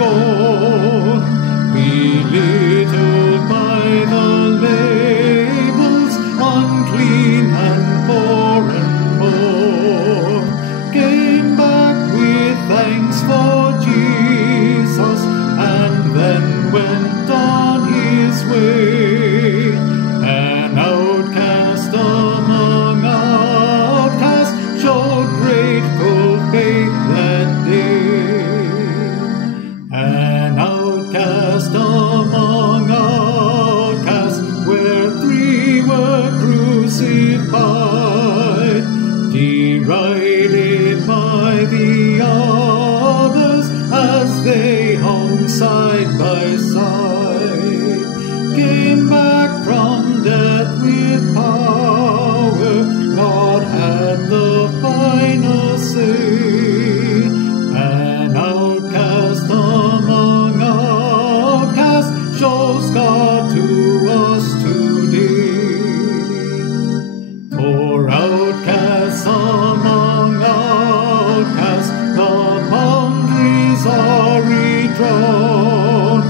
scorn, belittled by the labels, unclean and foreign born, came back with thanks for Jesus, and then went on his way. An outcast among outcasts showed grateful faith that day. An outcast among outcasts, where three were crucified, derided by the others as they hung side by side, came back from death with power. God had the final say. An outcast among outcasts shows God to us today. For outcasts among outcasts, the boundaries are redrawn.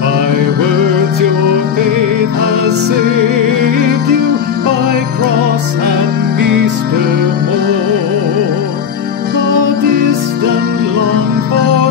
By words your faith has saved you, by cross and beast more. The distant long for